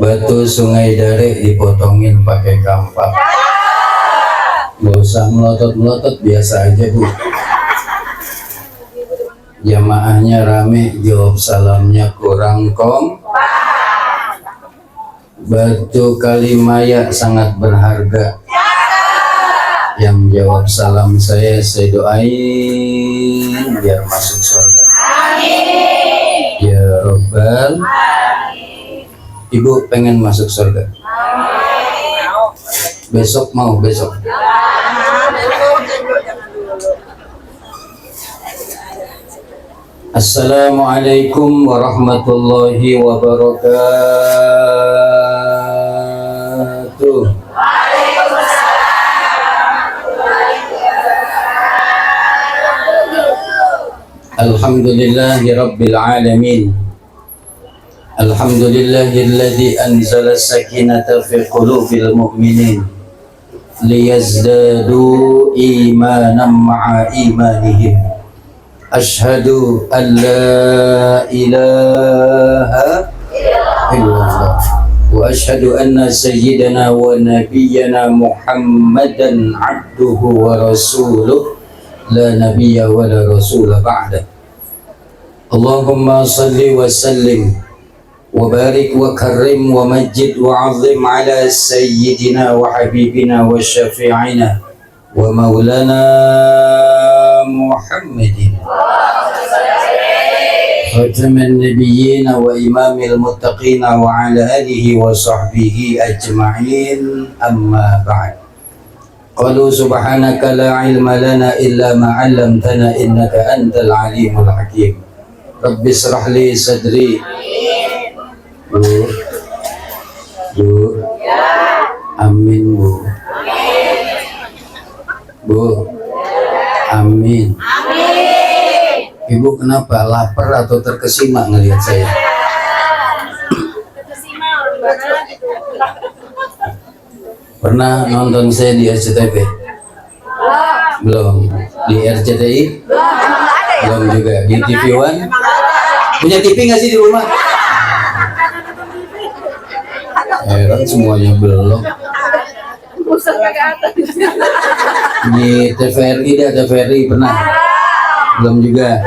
Batu Sungai Dare dipotongin pakai kampak. Nggak usah melotot-melotot, biasa aja Bu. Jamaahnya rame, jawab salamnya kurang kompak. Batu Kalimaya sangat berharga. Yang jawab salam saya doain biar masuk surga. Amin. Ya Rabbal. Ibu pengen masuk surga? Besok mau besok? Assalamualaikum warahmatullahi wabarakatuh. Alhamdulillahi rabbil alamin. Alhamdulillahilladzi anzala sakinata fi qulubil mu'minin liyazdadu imanan ma'a imanihim. Ashhadu an la ilaha illallah wa ashhadu anna sayyidana wa nabiyyana Muhammadan abduhu wa rasuluh la nabiyya wa la rasula ba'da. Allahumma salli wa sallim wa barik wa karrim wa majid wa azim ala sayyidina wa habibina wa syafi'ina wa maulana Muhammadin khataman nabiyyin wa imamil muttaqin wa ala alihi wa sahbihi ajma'in, amma ba'd. Qalu subhanaka la ilma lana illa ma 'allamtana innaka antal alimul hakim. Rabbi israh li sadri. Bu, amin Bu. Bu, amin. Ibu kenapa lapar atau terkesima ngelihat saya? Pernah nonton saya di RCTV? Belum. Di RCTI? Belum juga. Di TV One? Punya TV nggak sih di rumah? Heran semuanya belum. Di TVRI deh, TVRI pernah? Belum juga.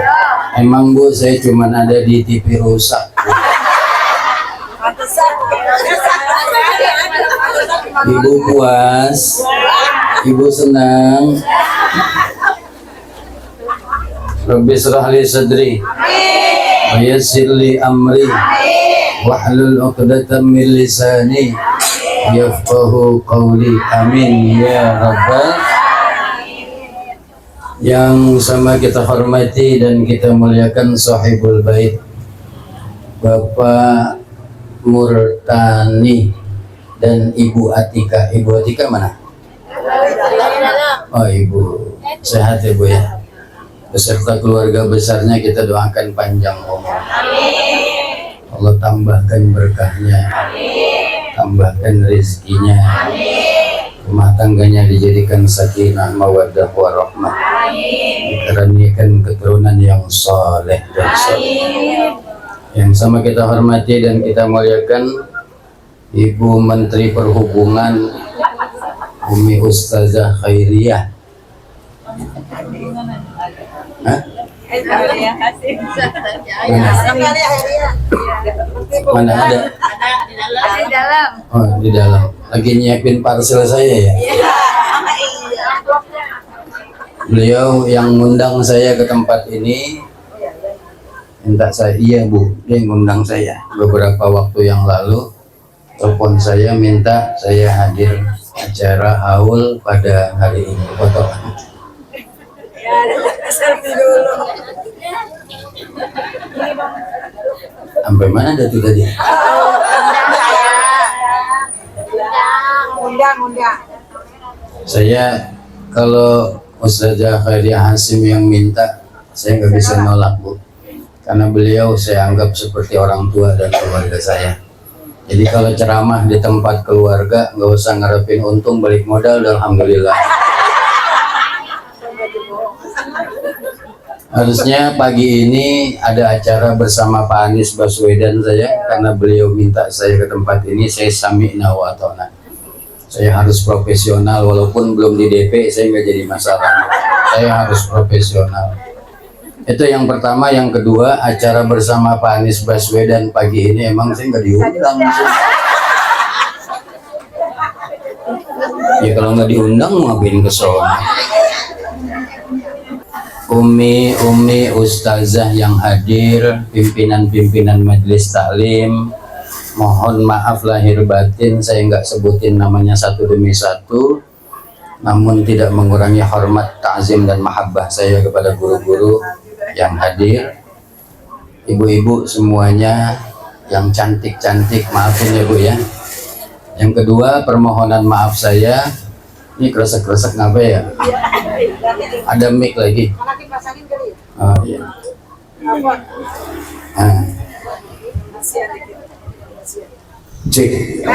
Emang Bu, saya cuma ada di TV rusak. Ibu puas, Ibu senang. Rabbi shrah li sadri wa yassir li amri wahlul 'uqdatam min lisani yafqahu qawli. Amin ya rabbal. Yang sama kita hormati dan kita muliakan sahibul bait Bapak Murtani dan Ibu Atika. Ibu Atika mana? Oh, Ibu sehat ya Bu ya. Beserta keluarga besarnya kita doakan panjang umur. Allah tambahkan berkahnya, tambahkan rezekinya, rumah tangganya dijadikan sakinah mawaddah warahmah, dikaruniakan keturunan yang saleh dan saleh. Yang sama kita hormati dan kita muliakan Ibu Menteri Perhubungan Umi Ustazah Khairiyah. Mana ada? Di dalam. Oh, di dalam. Lagi nyiapin parcel saya ya. Beliau yang ngundang saya ke tempat ini, minta saya, iya Bu, dia ngundang saya beberapa waktu yang lalu. Telepon saya minta saya hadir acara haul pada hari ini. Foto. Sampai mana dah tuh tadi? Undang. Saya kalau Ustazah Khairiyah Hasim yang minta, saya nggak bisa nolak Bu, karena beliau saya anggap seperti orang tua dan keluarga saya. Jadi kalau ceramah di tempat keluarga nggak usah ngarepin untung balik modal, alhamdulillah. Harusnya pagi ini ada acara bersama Pak Anies Baswedan saya, karena beliau minta saya ke tempat ini, saya sami'na wa ata'na. Saya harus profesional, walaupun belum di DP, saya nggak jadi masalah. Saya harus profesional. Itu yang pertama. Yang kedua, acara bersama Pak Anies Baswedan pagi ini emang saya nggak diundang. Ya kalau nggak diundang, ngapain ke sana? Umi ustazah yang hadir, pimpinan-pimpinan majelis taklim, mohon maaf lahir batin saya nggak sebutin namanya satu demi satu, namun tidak mengurangi hormat, ta'zim dan mahabbah saya kepada guru-guru yang hadir, ibu-ibu semuanya yang cantik-cantik, maafin ya Bu ya. Yang kedua, permohonan maaf saya, ini kresek-kresek ngapa ya? Ada mic lagi. Oh iya. Nah. Cek.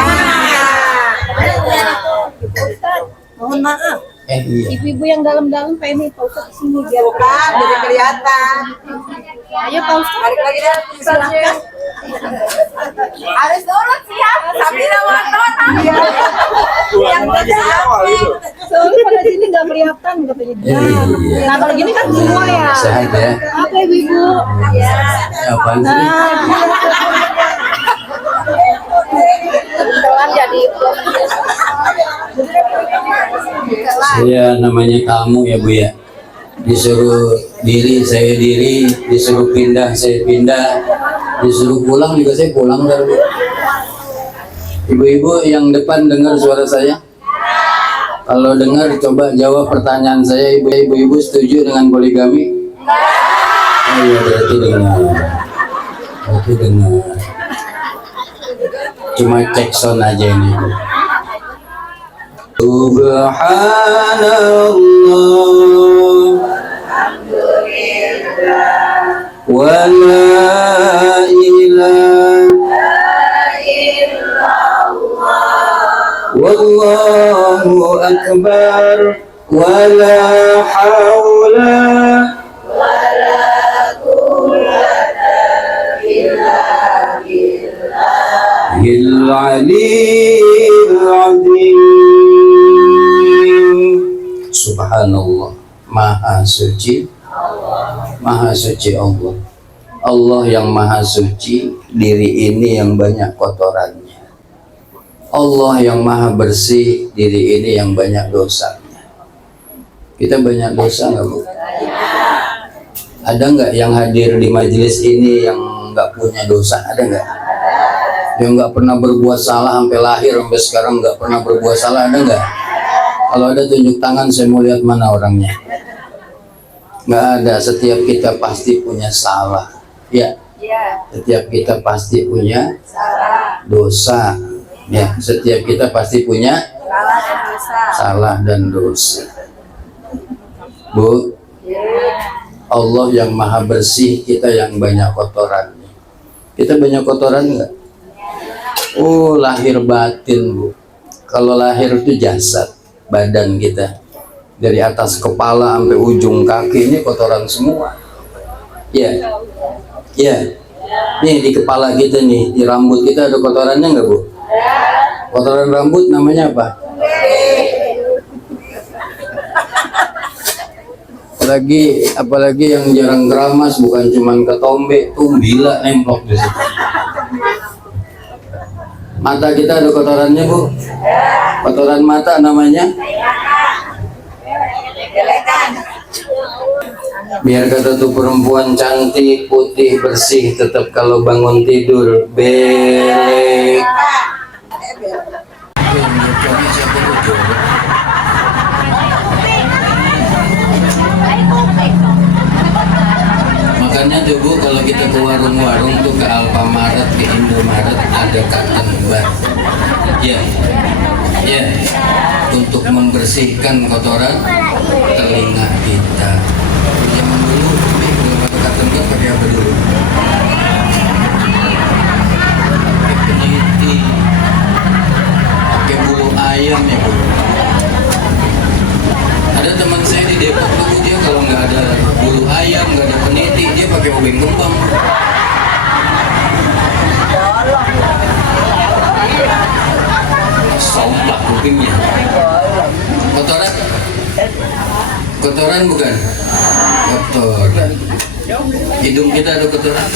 Mohon maaf. Iya. Ibu-ibu yang dalam-dalam pengen Pak Ustadz sini biar Bukan, jadi kelihatan. Ayo Pak Ustadz. Balik lagi dah, Silakan. harus nurut siap. Sambil nonton. Yang tidak. Soalnya pada sini nggak kelihatan katanya. Iya. Nah kalau gini kan semua ya. Sehat ya. Apa ibu-ibu? Ya. Apaan sih? Kebetulan jadi Saya namanya tamu ya Bu ya. Disuruh diri saya diri, disuruh pindah saya pindah, disuruh pulang juga saya pulang dari. Ibu-ibu yang depan dengar suara saya? Kalau dengar coba jawab pertanyaan saya. Ibu-ibu setuju dengan poligami? Oh iya, berarti dengar. Berarti dengar. Cuma cek sound aja ini. Subhanallah wa la ilaha wallahu akbar wa la hawla al-aliyyil azim. Subhanallah, maha suci Allah. Allah yang maha suci, diri ini yang banyak kotorannya. Allah yang maha bersih, diri ini yang banyak dosanya. Kita banyak dosa nggak Bu? Ada nggak yang hadir di majelis ini yang nggak punya dosa? Ada nggak? Yang nggak pernah berbuat salah sampai lahir sampai sekarang nggak pernah berbuat salah, ada nggak? Kalau ada tunjuk tangan, saya mau lihat mana orangnya. Nggak ada. Setiap kita pasti punya salah, ya. Setiap kita pasti punya dosa, ya. Setiap kita pasti punya salah dan dosa. Bu, Allah yang maha bersih, kita yang banyak kotorannya. Kita banyak kotoran nggak? Oh, lahir batin Bu. Kalau lahir itu jasad, badan kita dari atas kepala sampai ujung kaki ini kotoran semua. Ya, ya. Nih di kepala kita nih, di rambut kita ada kotorannya nggak Bu? Kotoran rambut namanya apa? Apalagi yang jarang keramas, bukan cuman ketombe, tumbila nemplok di situ. Mata kita ada kotorannya Bu? Kotoran mata namanya? Biar kata tuh perempuan cantik, putih, bersih, tetap kalau bangun tidur belek. Makanya tuh Bu, kalau kita ke warung-warung tuh, ke Alfamaret, ke Indomaret, ada cotton bud. Ya, ya, untuk membersihkan kotoran telinga kita. Zaman dulu, belum ada cotton bud, pakai apa dulu? Pakai peniti, pakai bulu ayam ya Bu. Ada teman saya di Depok tuh, dia kalau nggak ada bulu ayam, nggak ada Somplak kupingnya. Kotoran? Kotoran bukan? Kotoran. Hidung kita ada kotoran?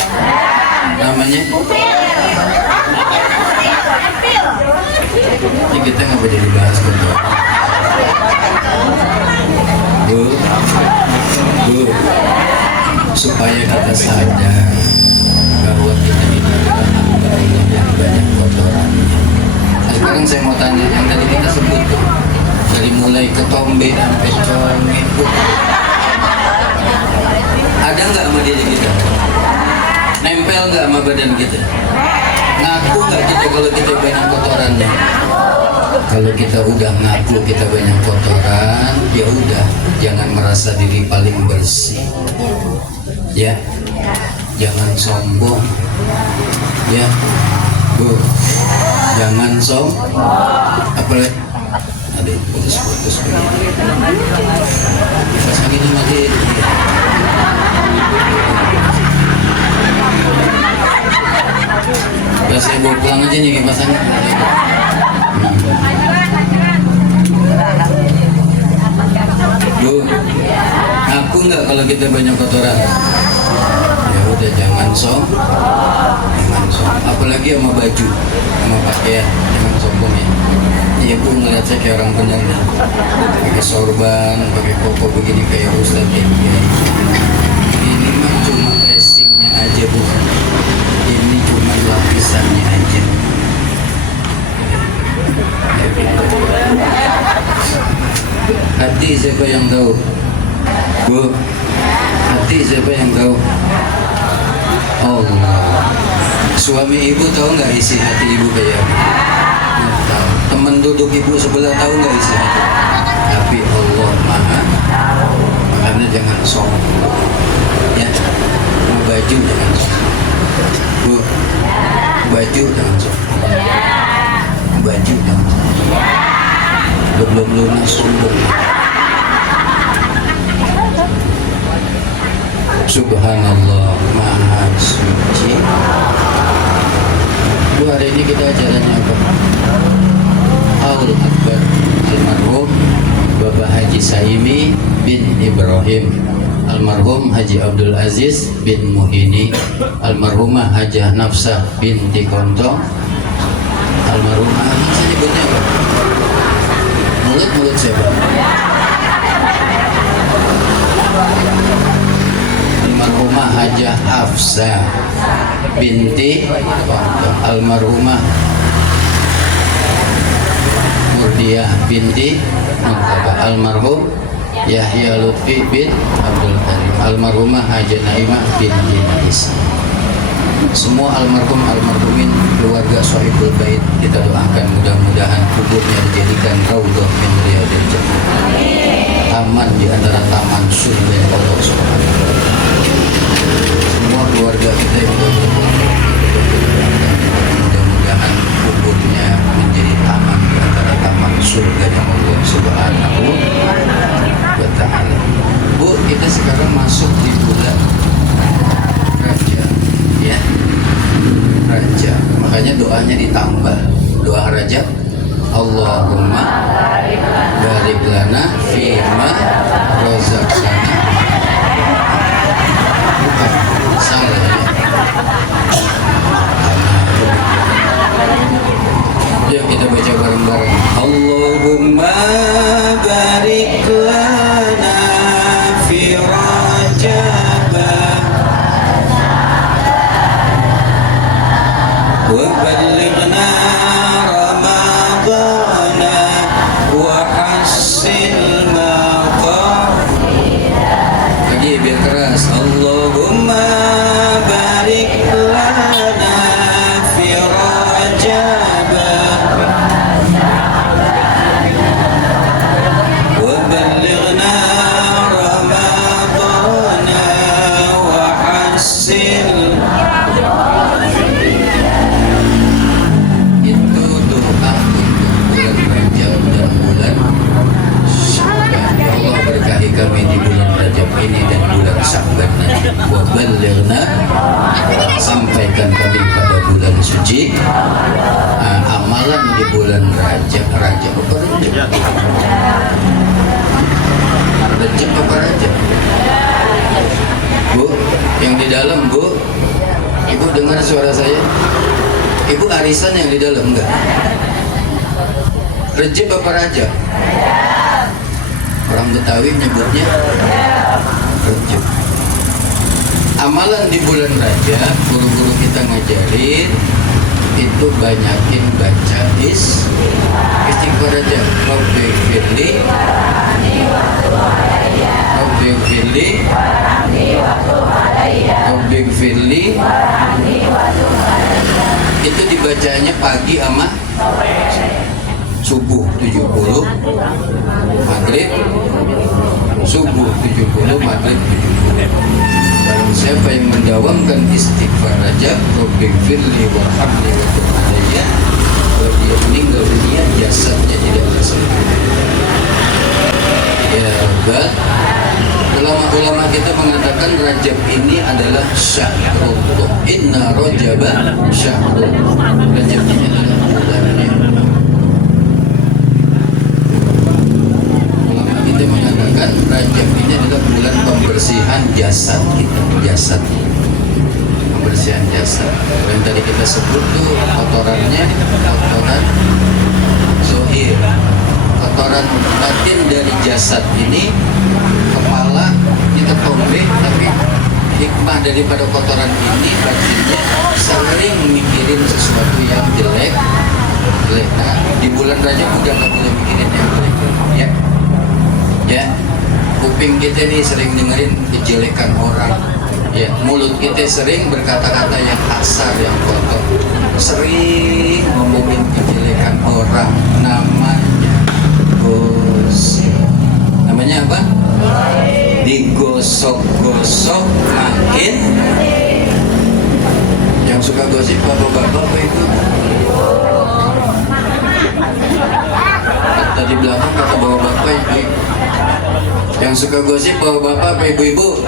Namanya? Ini kita nggak boleh dibahas kotoran. Bu, supaya kita sadar bahwa kita ini adalah hamba Allah yang banyak kotorannya. Nah, sekarang saya mau tanya yang tadi kita sebut tuh, dari mulai ketombe sampai conge, ada nggak sama diri kita? Nempel nggak sama badan kita? Ngaku nggak kita kalau kita banyak kotorannya? Kalau kita udah ngaku kita banyak kotoran, ya udah, jangan merasa diri paling bersih, ya, jangan sombong, ya, Bu, jangan sombong, apalagi ada putus-putus begini, pasangin mati. Udah saya bawa pulang aja nih pasangin. Bu, ngaku nggak kalau kita banyak kotoran? Ya udah, jangan sombong, apalagi sama baju, sama pakaian, jangan sombong ya. Iya Bu, ngeliat saya kayak orang benar nih, pakai sorban, pakai koko begini kayak Ustadz ya. Ini mah cuma casingnya aja Bu, ini cuma lapisannya aja. Hati siapa yang tahu? Bu, hati siapa yang tahu? Allah. Suami ibu tahu nggak isi hati ibu kayak apa? Nggak tahu. Teman duduk ibu sebelah tahu nggak isi hati? Tapi Allah Maha. Makanya jangan sombong. Ya, mau baju jangan sombong. Bu, baju jangan sombong. Baju jangan sombong. Belum lunas sombong. Subhanallah, Maha Suci. Bu, hari ini kita acaranya apa? Aul Akbar almarhum Bapak Haji Saimi bin Ibrahim, almarhum Haji Abdul Aziz bin Muhini, almarhumah Hajah Nafsah binti Kontong, almarhumah, saya nyebutnya apa? Mulut siapa? Almarhumah Hajah Hafsah binti Kontong, almarhumah Murdiah binti Muntabah, almarhum Yahya Lutfi bin Abdul Karim, almarhumah Hajah Naimah binti Nais. Semua almarhumin keluarga Sohibul Bait kita doakan mudah-mudahan kuburnya dijadikan raudhah min riyadil jannah, taman di antara taman surga Allah Subhanahu wa taala. Semua keluarga kita yang mudah-mudahan kuburnya menjadi taman di antara taman surga Allah Subhanahu wa taala. Bu, kita sekarang masuk di bulan Rajab, ya, Rajab. Makanya doanya ditambah, doa Rajab, Allahumma barik lana fima razaqtana. Bukan, salah ya. Yuk kita baca bareng-bareng. Allahumma barik lana fi Rajab wa ballighna Ramadana wa hassil maqamina. Lagi biar keras. Allahumma barik lana fi Rajab wa ballighna Ramadana wa hassil. Itu doa untuk bulan Rajab dan bulan Sya'ban. Ya Allah, berkahi kami di bulan Rajab ini dan bulan Sya'ban nanti. Wa ballighna bulan Rajab. Rajab apa Rajab? Rajab apa Rajab? Bu, yang di dalam Bu, Ibu dengar suara saya? Ibu arisan yang di dalam enggak? Rajab apa Rajab? Orang Betawi menyebutnya Rajab. Amalan di bulan Rajab, guru-guru kita ngajarin itu banyakin baca istighfar aja. Rabbi firli, Rabbi firli, Rabbi firli. Itu dibacanya pagi sama subuh 70, maghrib subuh 70, maghrib 70. Barang siapa yang mendawamkan istighfar Rajab, Rabbighfirli warhamni wa tub alayya, kalau dia meninggal dunia jasadnya tidak tersentuh. Ya Rabbal, ulama-ulama kita mengatakan Rajab ini adalah syahrullah. Inna Rajaba syahrullah. Rajab ini adalah bulannya. Kita mengatakan Rajab ini adalah bulan pembersihan jasad kita, jasad, pembersihan jasad. Yang tadi kita sebut tuh kotorannya, kotoran zohir, kotoran batin dari jasad ini. Kepala kita tombe, tapi hikmah daripada kotoran ini batinnya sering mikirin sesuatu yang jelek. Nah, di bulan Rajab udah nggak boleh mikirin yang jelek, ya. Ya, kuping kita nih sering dengerin kejelekan orang. Ya, mulut kita sering berkata-kata yang kasar, yang kotor. Sering ngomongin kejelekan orang. Namanya gosip. Namanya apa? Digosok-gosok makin. Yang suka gosip bapak-bapak apa itu? Tadi belakang kata bapak-bapak, ibu-ibu. Yang suka gosip bapak-bapak apa ibu-ibu?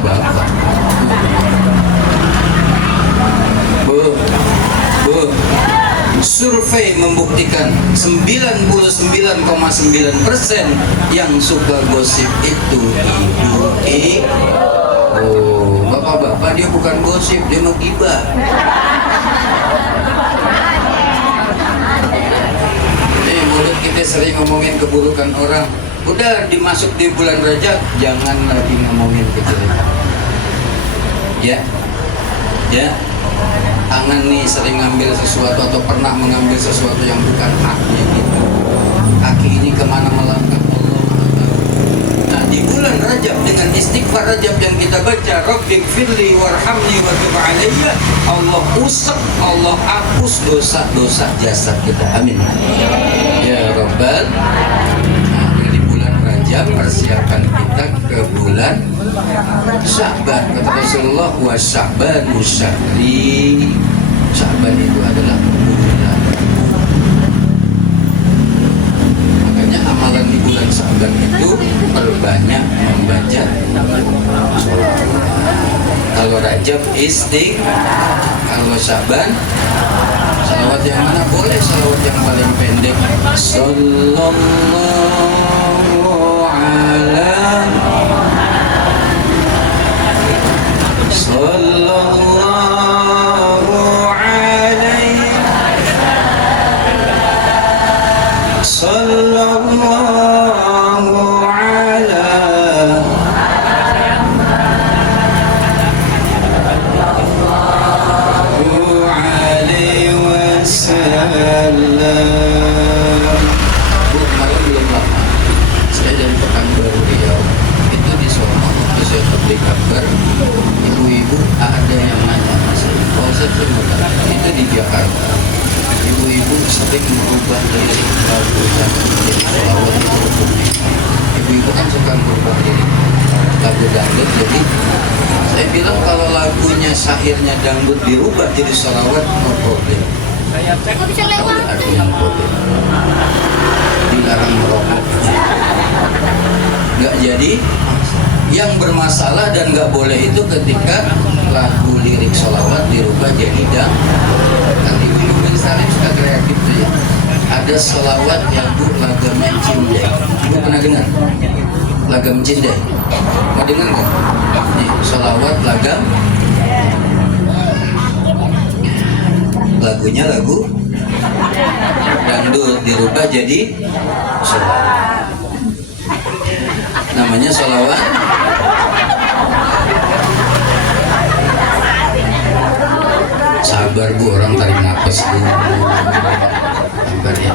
Bapak-bapak. Bu, survei membuktikan 99,9% yang suka gosip itu ibu-ibu. Oh, bapak-bapak dia bukan gosip, dia mau gibah. Mulut kita sering ngomongin keburukan orang. Udah dimasuk di bulan Rajab, jangan lagi ngomongin kejelekan. Ya, tangan nih sering ngambil sesuatu atau pernah mengambil sesuatu yang bukan haknya gitu. Kaki ini kemana melangkah Allah. Nah, di bulan Rajab dengan istighfar Rajab yang kita baca, Rabbighfirli warhamni wa tub alayya, Allah usap, Allah hapus dosa-dosa jasad kita. Amin. Ya Rabbal. Nah, di bulan Rajab persiapan kita ke bulan Sya'ban. Kata Rasulullah, wa Sya'banu syahri. Sya'ban itu adalah bulan. Makanya amalan di bulan Sya'ban itu perbanyak membaca. Kalau Rajab kalau Sya'ban salawat yang mana? Boleh salawat yang paling pendek. Sallallahu ala Sallallahu alaihi Sallallahu ala Kemarin belum lama saya dari Pekanbaru Riau itu di Solo, waktu saya tabligh akbar, ibu-ibu ada yang nanya, oh saya terima kasih, itu di Jakarta ibu-ibu sering merubah lirik lagu dan sholawat itu hukumnya. Ibu-ibu kan suka merubah lirik lagu dangdut, jadi saya bilang kalau lagunya syairnya dangdut dirubah jadi sholawat, no problem. Kalau ada yang problem, dilarang merokok, nggak jadi. Yang bermasalah dan nggak boleh itu ketika lagu lirik sholawat dirubah jadi dang. Kan ibu-ibu bin Salim suka kreatif tuh ya. Ada sholawat lagu lagamnya Cindai. Ibu pernah dengar? Lagam Cindai. Mau dengar nggak? Nih, sholawat lagam. Lagunya lagu dangdut dirubah jadi sholawat. Namanya sholawat. Sabar bu, orang tarik nafas dulu. Sabar ya.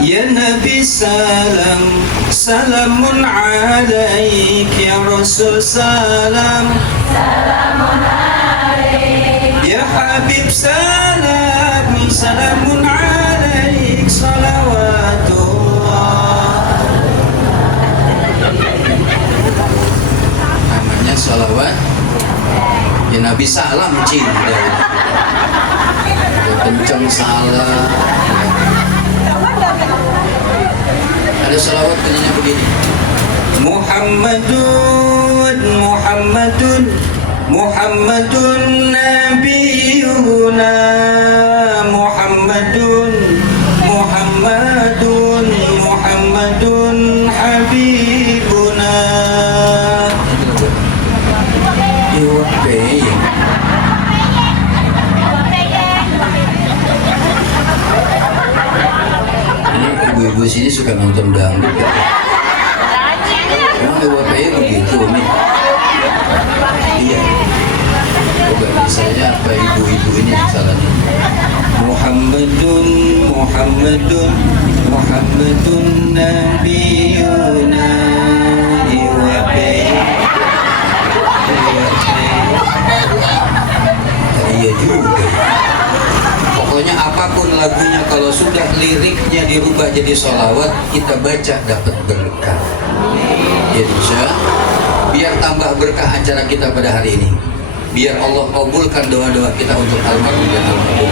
Ya Nabi salam, salamun alaik ya Rasul salam, salamun alaik ya Habib salam, salamun alaik salawatullah. Namanya salawat. Ya Nabi salam cinta. Kencang salam. Ada salawat bunyinya begini. Muhammadun Muhammadun Muhammadun Nabiyuna Muhammadun Muhammadun Muhammadun Habibuna. Ini ibu-ibu sini suka nonton dangdut ya? Emang WPI begitu nih? Iya. Bukan misalnya apa ibu-ibu ini salahnya? Muhammadun Muhammadun Muhammadun Nabiyuna iya juga. Pokoknya apapun lagunya kalau sudah liriknya dirubah jadi sholawat, kita baca dapat berkah. Jadi biar tambah berkah acara kita pada hari ini. Biar Allah kabulkan doa-doa kita untuk almarhum dan almarhum.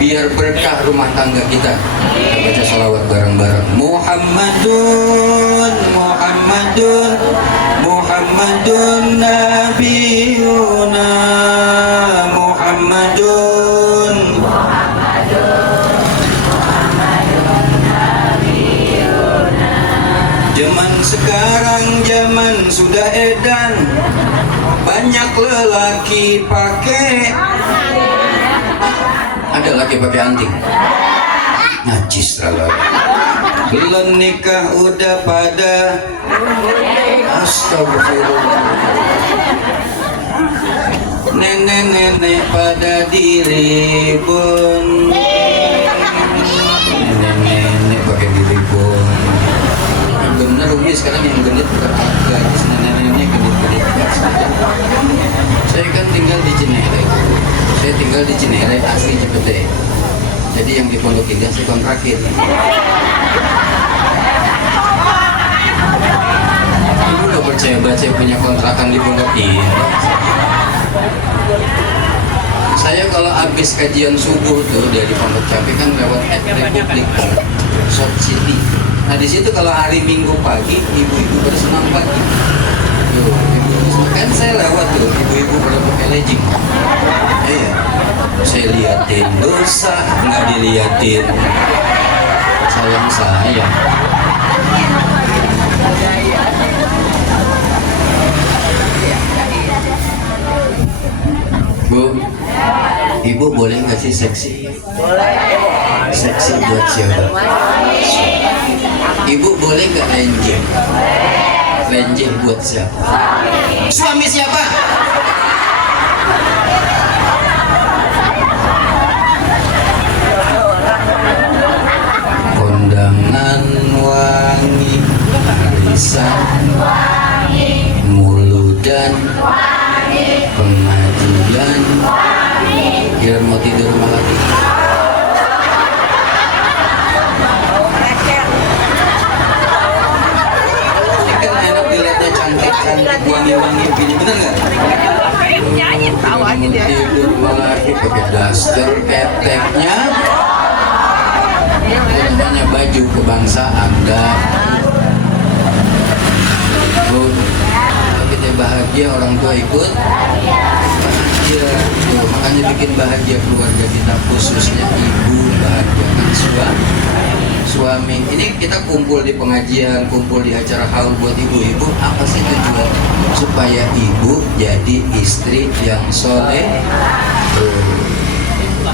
Biar berkah rumah tangga kita. Kita baca sholawat bareng-bareng. Muhammadun Muhammadun Muhammadun Nabiyuna Muhammadun Zaman sekarang zaman sudah edan, banyak lelaki pakai. Ada laki pakai anting. Najis terlalu. Belum nikah udah pada. Astagfirullah. Nenek-nenek pada diribun. Nenek-nenek pakai diribun. Bener Umi sekarang yang genit gadis nenek-neneknya genit-genit. Saya kan tinggal di Cinere. Saya tinggal di Cinere asli Cipete. Jadi yang di Pondok Indah saya kontrakin. Ibu udah percaya baca punya kontrakan di Pondok Indah. Saya kalau habis kajian subuh tuh dari Pondok Cabe kan lewat Republik Shop City. Nah di situ kalau hari Minggu pagi ibu-ibu pada senang pagi. Tuh, ibu-ibu kan saya lewat tuh ibu-ibu pada pakai legging. Iya. Saya liatin dosa, nggak diliatin sayang. Bu, ibu boleh nggak sih seksi? Boleh. Seksi buat siapa? Ibu boleh nggak lenjing? Lenjing buat siapa? Suami siapa? Kondangan wangi, arisan wangi, muludan wangi, pengajian wangi. Kira mau tidur malam ini. Ini kan enak dilihatnya cantik-cantik, wangi-wangi begini, bener nggak? Tahu aja dia. Tidur malam ini pakai daster, keteknya. Namanya baju kebangsaan dah. Bu, kita bahagia orang tua ikut. bahagia. Tuh, makanya bikin bahagia keluarga kita, khususnya ibu bahagiakan suami. Ini kita kumpul di pengajian, kumpul di acara haul buat ibu-ibu. Apa sih tujuan? Supaya ibu jadi istri yang soleh.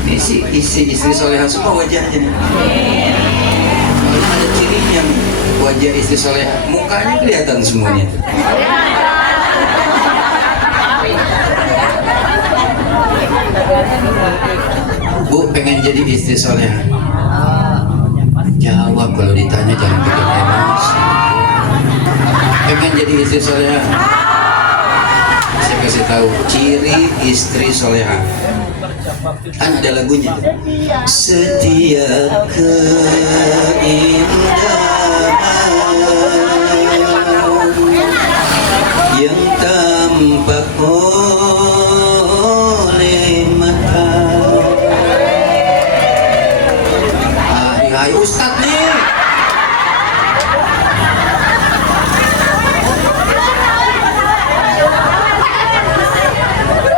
Ini sih istri soleha semua wajahnya. Kalau ada cirinya wajah istri soleha, mukanya kelihatan semuanya. Bu, pengen jadi istri soleha? Jawab, kalau ditanya jangan bikin emosi. Pengen jadi istri soleha? Saya kasih tahu ciri istri soleha. Kan ada lagunya. Setiap keindahan yang tampak oleh mata. Hai Ustadz nih.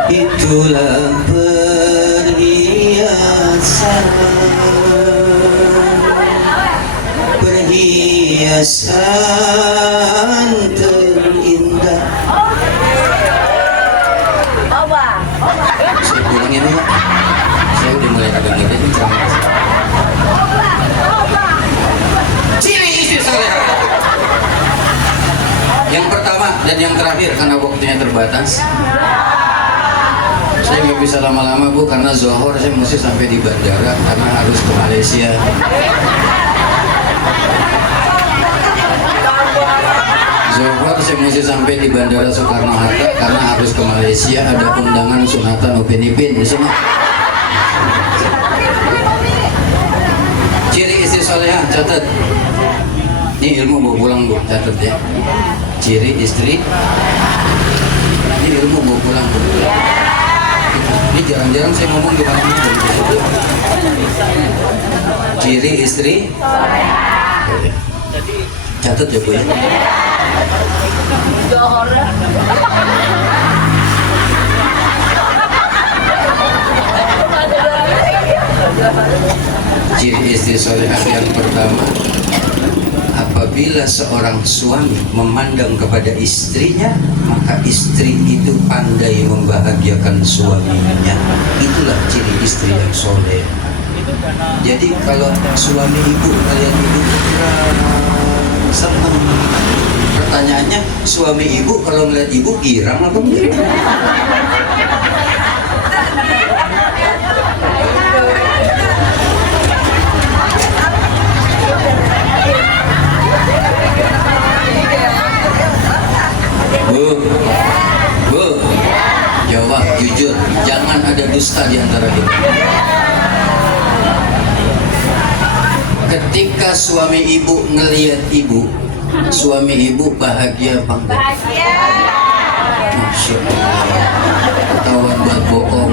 Itulah perhiasan terindah. Saya pulangin dulu. Saya udah mulai agak ngeri. Ciri istri soleha. Yang pertama dan yang terakhir, karena waktunya terbatas. Saya nggak bisa lama-lama Bu, karena Zohor saya mesti sampai di bandara karena harus ke Malaysia. Zohor saya mesti sampai di bandara Soekarno-Hatta karena harus ke Malaysia, ada undangan sunatan Upin Ipin di sana. Ciri istri soleha, catat. Ini ilmu bawa pulang Bu, catat ya. Ciri istri. Ini ilmu bawa pulang Bu. Ini jarang-jarang saya ngomong di mana-mana. Ciri istri. Catat ya Bu ya. Ciri istri soleha yang pertama, apabila seorang suami memandang kepada istrinya, maka istri itu pandai membahagiakan suaminya. Itulah ciri istri yang soleh. Jadi kalau suami ibu, kalian ibu senang. Pertanyaannya, suami ibu kalau melihat ibu girang apa enggak? Bu, jawab jujur, jangan ada dusta di antara kita. Ketika suami ibu ngelihat ibu, suami ibu bahagia apa enggak? Bahagia. Masya Allah, ketahuan buat bohong.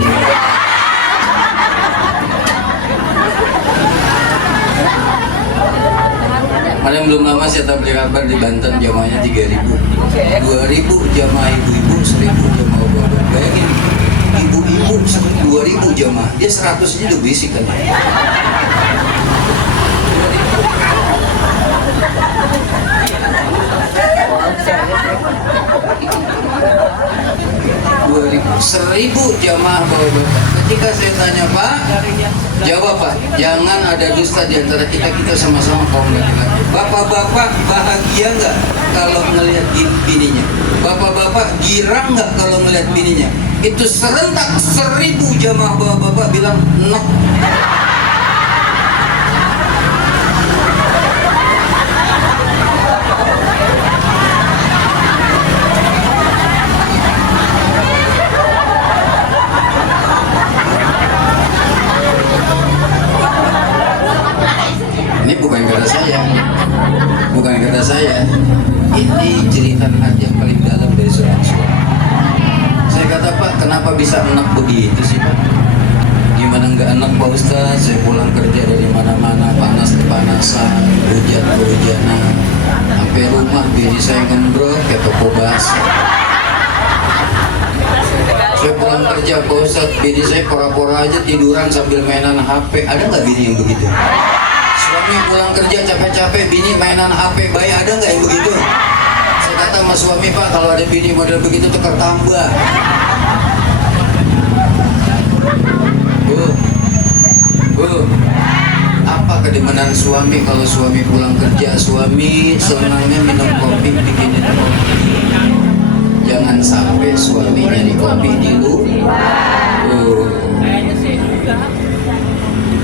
Malam belum lama saya tabligh kabar di Banten, jamaahnya 3.000, 2.000 jamaah ibu-ibu, 1.000 jamaah bapak. Bayangin, ibu-ibu 2.000 jamaah, dia 100-nya udah berisik kan? Seribu jamaah bapak. Ketika saya tanya Pak, jawab Pak, jangan ada dusta di antara kita, kita sama-sama kaum laki-laki. Bapak-bapak bahagia nggak kalau ngelihat bininya? Bapak-bapak girang nggak kalau ngelihat bininya? Itu serentak 1.000 jamaah bapak-bapak bilang nok. Ini bukan kata saya, bukan kata saya. Ini jeritan hati yang paling dalam dari seorang suami. Saya kata Pak, kenapa bisa enak begitu sih Pak? Gimana nggak enak Pak Ustaz? Saya pulang kerja dari mana-mana, panas kepanasan, hujan kehujanan, sampai rumah bini saya ngembrok kayak toko basah. Saya pulang pulang kerja, Pak Ustadz, bini saya pora-pora aja tiduran sambil mainan HP. Ada nggak bini yang begitu? Suami pulang kerja capek-capek, bini mainan HP, bayi ada nggak yang begitu? Saya kata sama suami, Pak, kalau ada bini model begitu tukar tambah. Bu, apa kedemenan suami kalau suami pulang kerja? Suami senangnya minum kopi, bikinin kopi. Jangan sampai suami nyari kopi di luar.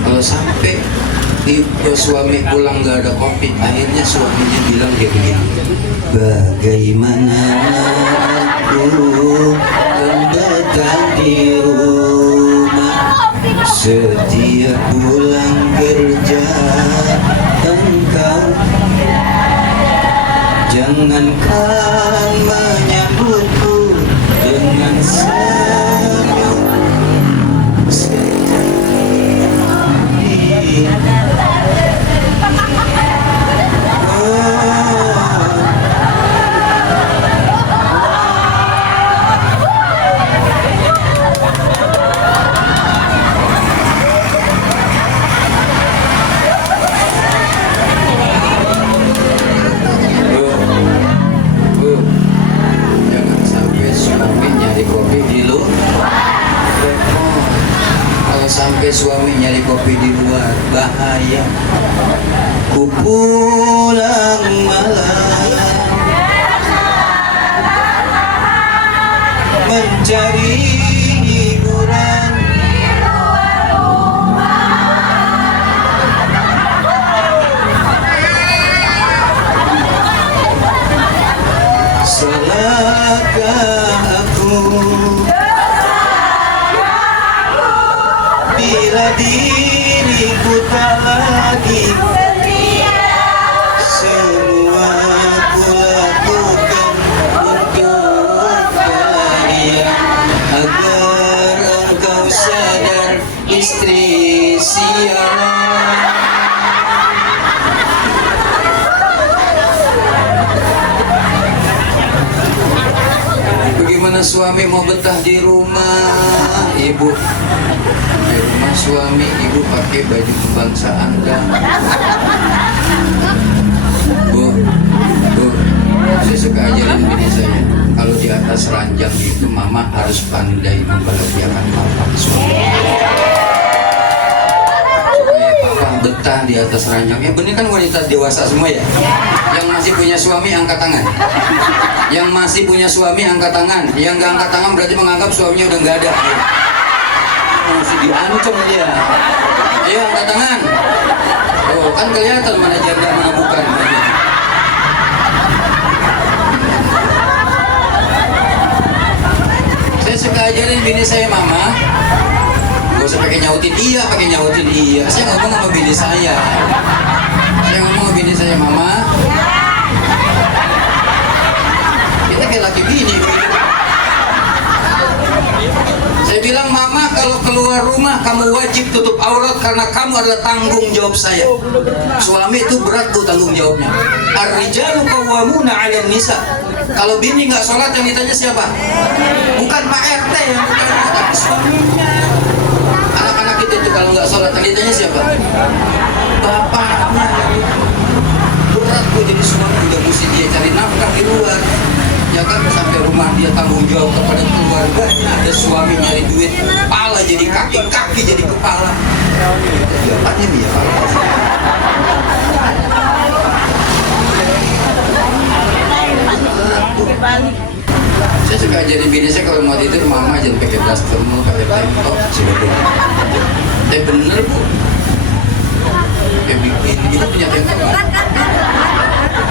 Kalau sampai suami pulang nggak ada kopi, akhirnya suaminya bilang kayak begini, bagaimana aku kan betah di rumah, setiap pulang kerja engkau jangankan menyambutku dengan senyum sedih. Jangan sampai suami nyari kopi di luar. Kalau sampai suami nyari kopi di luar, bahaya. Ku pulang malam mencari hiburan, salahkah aku bila diriku tak lagi semua ku lakukan untuk kalian, agar engkau sadar istri sialan. Bagaimana suami mau betah di rumah, ibu? Di rumah suami, ibu pakai baju kebangsaan kan? Bu, saya suka ajarin bini saya, kalau di atas ranjang itu mama harus pandai membahagiakan papa suami. Supaya papa betah di atas ranjang. Ya bener kan wanita dewasa semua ya? Yang masih punya suami angkat tangan. Yang masih punya suami angkat tangan. Yang gak angkat tangan berarti menganggap suaminya udah gak ada. Masih diancam dia. Ayo angkat tangan. Oh kan kelihatan mana janda mana bukan. Saya suka ajarin bini saya, mama, gak usah pakai nyautin iya. Saya ngomong sama bini saya. Saya ngomong sama bini saya, mama, kita kayak laki bini. Saya bilang, mama, kalau keluar rumah kamu wajib tutup aurat karena kamu adalah tanggung jawab saya. Suami itu berat bu tanggung jawabnya. Ar-rijalu qawwamuna 'alan nisa. Kalau bini nggak sholat yang ditanya siapa? Bukan Pak RT yang ditanya, tapi suaminya. Anak-anak kita itu kalau nggak sholat yang ditanya siapa? Bapaknya. Berat bu jadi suami, udah mesti dia cari nafkah di luar. Ya kan, sampai rumah dia tanggung jawab kepada keluarganya. Ada suami nyari duit, kepala jadi kaki, kaki jadi kepala. Jadi apanya dia? Saya suka jadi bini saya kalau mau tidur, mama jangan pakai daster, mau pakai tank top. Bener bu. Bikin ibu punya tank top nggak?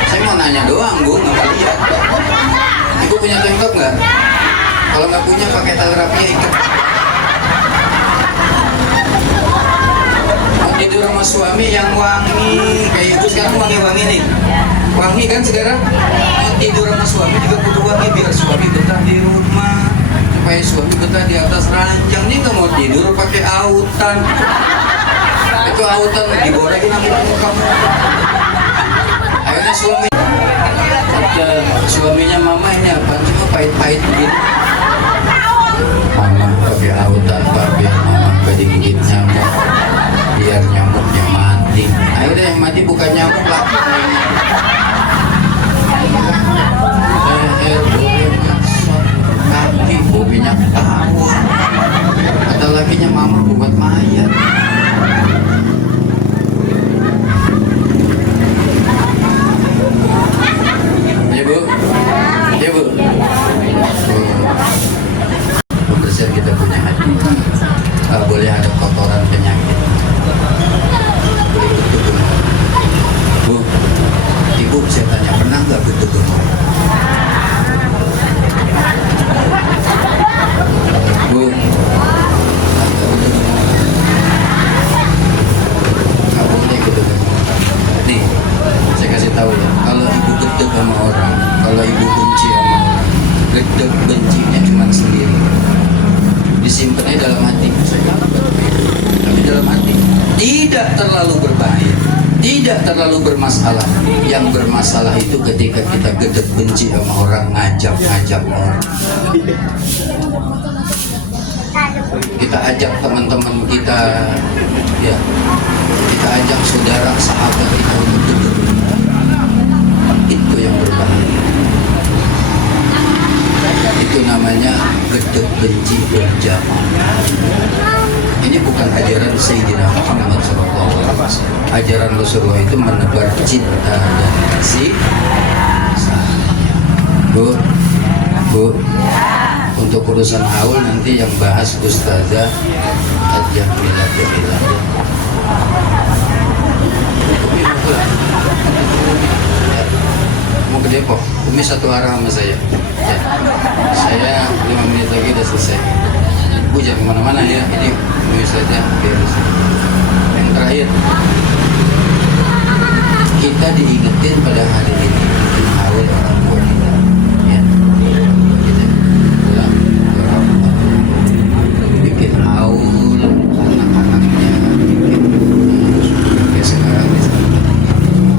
Saya mau nanya doang bu, nggak lihat. Ibu punya tank top nggak? Kalau nggak punya pakai tali rapi ikat. Mau tidur sama suami yang wangi, kayak ibu sekarang wangi-wangi nih. Wangi kan sekarang? Mau tidur sama suami juga kudu wangi biar suami betah di rumah, supaya suami betah di atas ranjang. Nih nggak mau tidur pakai autan. Itu autan digorengin sama kamu. Akhirnya suami kata suaminya, mama ini apa? Cuma pahit-pahit begini. Mama, banyak tahu. Kata lakinya mama buat mayat. Ya bu, ya bu. Kebersihan kita punya hati. Gak boleh ada kotoran penyakit. Boleh betul. Bu, ibu saya tanya pernah nggak betul? Bu, nggak boleh gitu. Nih, saya kasih tahu ya. Kalau ibu gedek sama orang, kalau ibu benci sama orang, gedek bencinya cuma sendiri. Disimpannya dalam hati, tapi dalam hati tidak terlalu berbahaya, tidak terlalu bermasalah. Yang bermasalah itu ketika kita gedek benci sama orang, ngajak orang. Kita ajak teman-teman kita, ya, kita ajak saudara, sahabat kita untuk gedek. Itu yang berbahaya. Itu namanya gedek benci berjamaah. Ini bukan ajaran Sayyidina Muhammad SAW. Ajaran Rasulullah itu menebar cinta dan kasih sayang. Bu, untuk urusan haul nanti yang bahas Ustazah Al-Jamilah Jamilah. Mau ke Depok, Umi satu arah sama saya. Ya. Saya 5 menit lagi udah selesai. Bu jangan kemana-mana ya, ini Umi saja beres. Yang terakhir, kita diingetin pada hari ini haul orang tua kita. Ya. Kita pulang ke orang tua, bikin haul anak-anaknya, bikin kayak sekarang.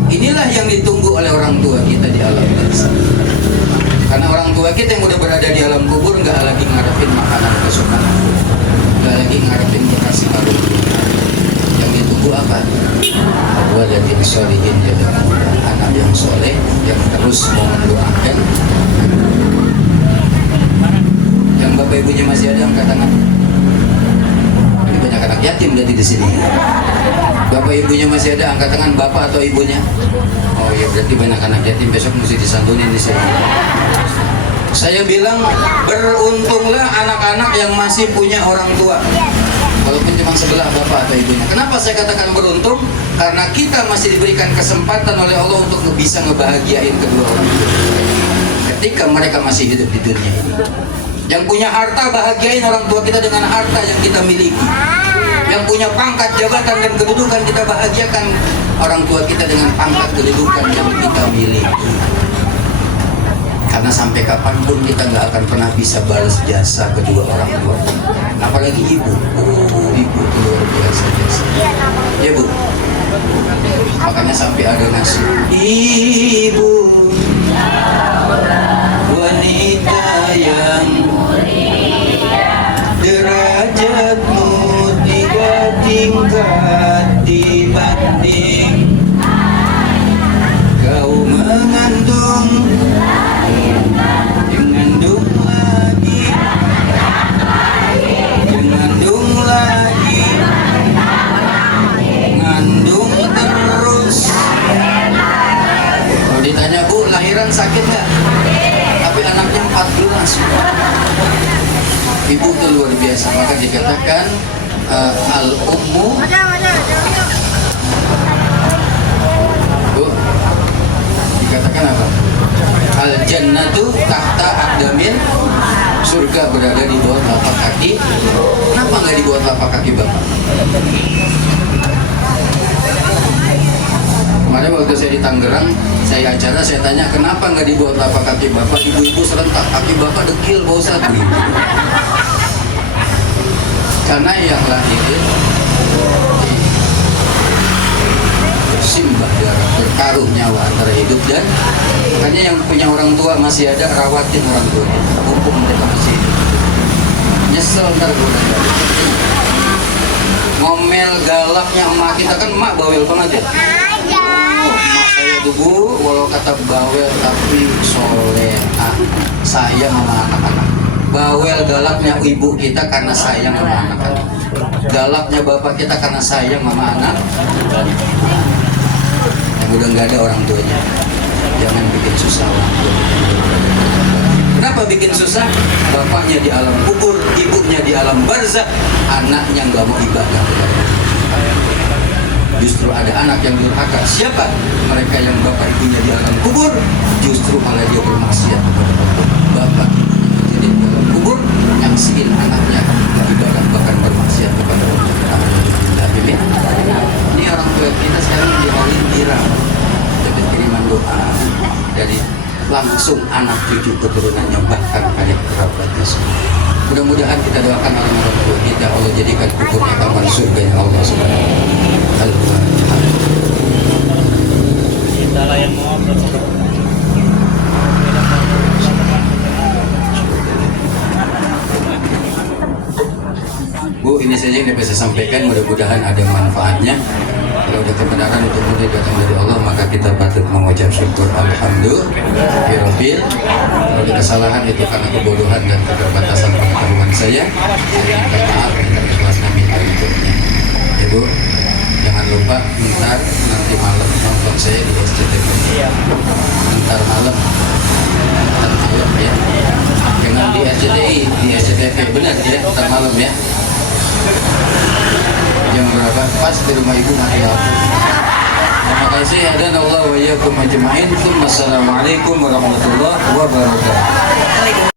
Inilah yang ditunggu oleh orang tua kita di alam barzakh. Karena orang tua kita yang udah berada di alam kubur nggak lagi ngarepin makanan kesukaan, nggak lagi ngarepin bekasi karung. Yang ditunggu apa? Waladin sholihin, jadi anak yang soleh yang terus mau mendoakan. Yang bapak ibunya masih ada angkat tangan. Ini banyak anak yatim berarti di sini. Bapak ibunya masih ada angkat tangan, bapak atau ibunya? Oh ya, berarti banyak anak yatim, besok mesti disantunin di sini. Saya bilang beruntunglah anak-anak yang masih punya orang tua, walaupun cuma sebelah bapak atau ibunya. Kenapa saya katakan beruntung? Karena kita masih diberikan kesempatan oleh Allah untuk bisa ngebahagiain kedua orang tua ketika mereka masih hidup di dunia ini. Yang punya harta, bahagiain orang tua kita dengan harta yang kita miliki. Yang punya pangkat, jabatan, dan kedudukan, kita bahagiakan orang tua kita dengan pangkat, kedudukan yang kita miliki. Karena sampai kapanpun kita nggak akan pernah bisa balas jasa kedua orang tua. Apalagi ibu. Ibu itu luar biasa jasa. Ya bu. Makanya sampai ada nasi. Ibu, wanita yang derajatmu 3 tingkat dibanding kau mengandung lagi, ngandung terus. Kalau ditanya, Bu, lahiran sakit nggak? Tapi anaknya 4 bulan. Ibu itu luar biasa, maka dikatakan al-ummu. Bu, dikatakan apa? Al-jannatu tahta aqdamin, surga berada di bawah telapak kaki. Kenapa nggak di bawah telapak kaki bapak? Kemarin waktu saya di Tangerang, saya acara, saya tanya kenapa nggak di bawah telapak kaki bapak? Ibu-ibu serentak, kaki bapak dekil bau satu. Karena yang lahirin bersimbah darah, bertaruh nyawa antara hidup dan, makanya yang punya orang tua masih ada, rawatin orang tua kita, mumpung mereka masih hidup. Nyesel ntar gue udah gak ada. Ngomel galaknya emak kita, kan emak bawel banget ya. Emak saya tuh Bu, walau kata bawel tapi soleh, sayang sama anak-anak. Bawel galaknya ibu kita karena sayang sama anak-anak. Galaknya bapak kita karena sayang sama anak. Yang udah nggak ada orang tuanya, jangan bikin susah orang tua. Kenapa bikin susah? Bapaknya di alam kubur, ibunya di alam barzakh, anaknya nggak mau ibadah. Justru ada anak yang durhaka. Siapa? Mereka yang bapak ibunya di alam kubur, justru malah dia bermaksiat kepada bapak jadi di alam kubur, nyaksiin anaknya ibadah bahkan bermaksiat kepada Allah. Ini orang tua kita sekarang dihalin viral, jadi kiriman doa dari langsung anak cucu keturunannya bahkan kayak kerabatnya semua. Mudah-mudahan kita doakan orang tua kita, Allah jadikan kuburnya kamar surga yang Allah Subhanahu wa Ta'ala. Kita layan mau Bu, ini saja yang dapat saya sampaikan, mudah-mudahan ada manfaatnya. Kalau ada kebenaran untuk mudah datang dari Allah, maka kita patut mengucap syukur alhamdulillah. Kalau ada kesalahan itu karena kebodohan dan keterbatasan pengetahuan saya minta maaf, minta ikhlasnya, minta untuknya. Ibu, jangan lupa ntar nanti malam nonton saya di SCTV. Ntar malam ya. Jangan di RCTI, di SCTV, benar ya, ntar malam ya. Jam berapa? Pas di rumah ibu mati lampu. Terima kasih. Hadanallahu wa iyyakum ajma'in. Assalamualaikum warahmatullahi wabarakatuh.